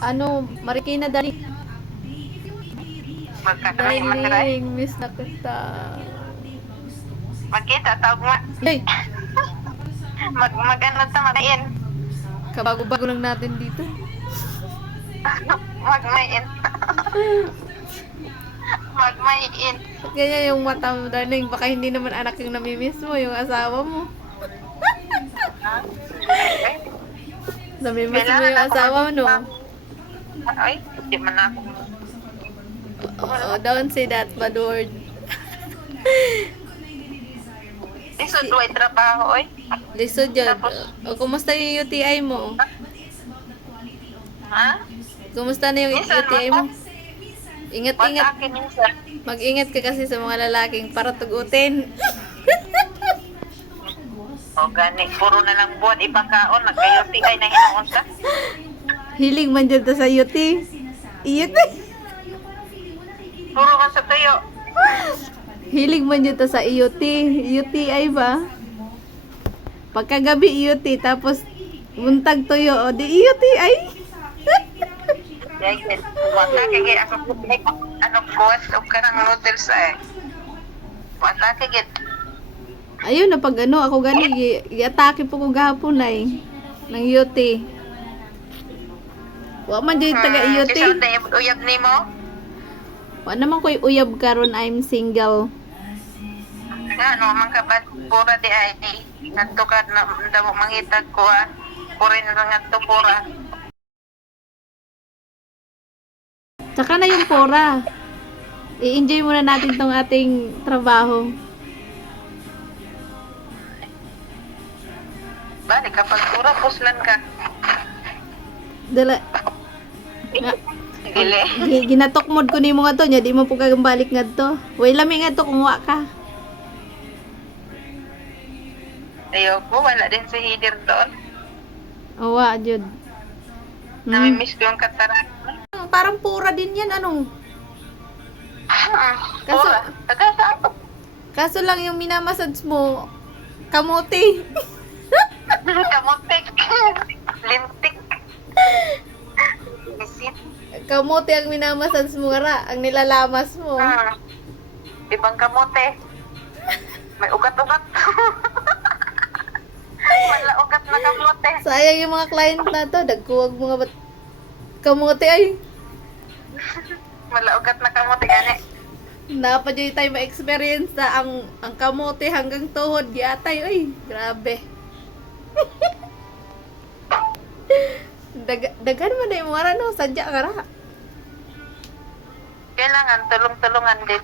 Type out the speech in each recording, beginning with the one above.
Ano, Marikina dali. Magkakasay matiray. Darling, miss na kita. Magkita, tawag nga. Hey, Mag-ano ta, magain. kabago-bago lang natin dito. Magmain. Magmain. Ba't ganyan yung mata mo, darling? Baka hindi naman anak yung namimiss mo, yung asawa mo. Namimiss mo yung asawa mo, no? Ay, hindi man ako. Oh, don't say that bad word. Isod, way trabaho, oy. Lisod yun. O, kumusta yung UTI mo? Ha? Kumusta na yung Minsan, UTI mo? Wag Ingat-ingat. akin minsan. Mag-ingat ka kasi sa mga lalaking para tugutin. O, gani. Puro na lang buwan ipakaon. Nagkayoti ay na hinoon sa. Hiling man dyan ta sa UT. UT. Puro ka sa tuyo. Hiling man dyan ta sa UT. UTI ba? Pagkagabi UT, tapos buntag tuyo, o di UTI. Dahil, wag na kagay ako kubay. Ano, buwas o ka ng noodles ay. Wag na kagay. Ayun na pag ano, ako gani, i-atake po ko gahapon ay. Ng UT. Wa man dyan taga UT. Kisang tayo uyab ni mo. Wa naman ko'y uyab karon, I'm single. Nga, no, mga kabat, pura di ay. Ngadto ka na, damo mangitag ko ah. Pura na lang ngadto pura. Tsaka na yung pora. I-enjoy muna natin tong ating trabaho. Bali, kapag pura, puslan ka. Dala, Dili. ginatok mod ko ni mo nga to, nya di mo po kagambalik nga to. Way lami nga to, kumuha ka. Ayoko, wala din si Hidir doon. Awa, Jud. Namimiss ko yung kataran. Parang pura din yan, anong? Pura. Taga saan? Kaso lang yung minamassage mo, kamuti. Kamutik. Lintik. Bisit. Kamuti ang minamassage mo, ra, ang nilalamas mo. Ibang kamote. May ugat-ugat. Wala ugat na kamote. Sayang yung mga client na to, dagkuwag mga kamuti ay. Wala ugat na kamote gani. Napadyoy tayo ma-experience na ang kamote hanggang tuhod, yatay, ay, grabe. Dagan mo na yung mga no, sadya ka ra. Kailangan tulong-tulungan din.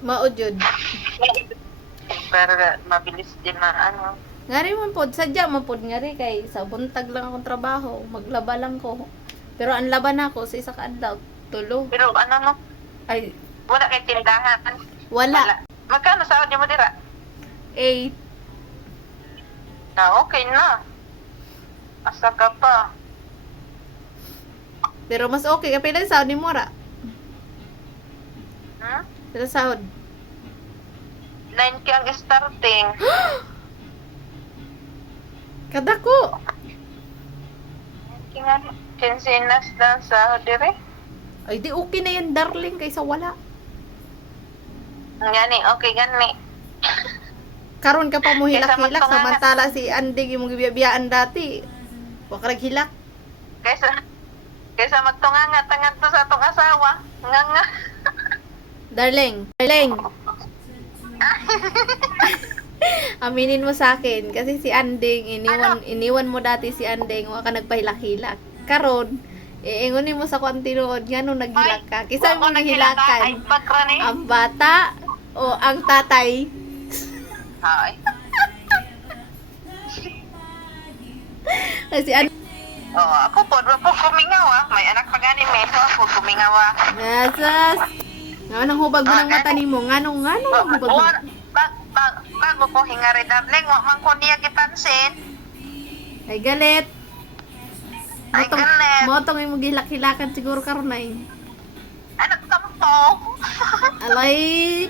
Maujod. Para mabilis din ano. Ngari mo pod, sadya mo pod ngari kay sa buntag lang akong trabaho, maglaba lang ko. Pero ang laban ako sa isa ka adlaw, tulo. Pero ano no? Ay, Wala kay tindahan. wala. Magkano sahod niyo mo dira? 8. Okay na. Asa ka pa? Pero mas okay, kapag lang sahod ni Mora. Hmm? Pero sahod. 9K ang starting. Kadako. Kingan, kinsinas na sahod dire. Ay, di okay na yan, darling, kaysa wala. Gani, okay gani. Karon ka pa mo Kaysa hilak-hilak, magtunga- samantala si Andig yung biyabiyaan dati. Wag ka hilak. Kaysa magtunga-tunga to sa atong asawa. Nga. Darling, aminin mo sa akin kasi si Anding iniwan mo dati si Anding, wa ka nagpahilak-hilak. Karon iingunin mo sa kung tinuod nga nung naghilak ka. Kisa mo Ay, naghilakan. pagkrani. Ang bata o ang tatay? Ay. Kasi ano? Oh, ako po kumingaw ah. May anak pa gani meso ako kumingaw ah. Nasas. Nga nang hubag mo ng mata nimo. Nganong hubag mo? Bago ko hingari darling, wa man ko niya gipansin. Ay galit. Ay, galit. Motong yung hilak-hilakan siguro karon na eh. Anak tampo. Alay,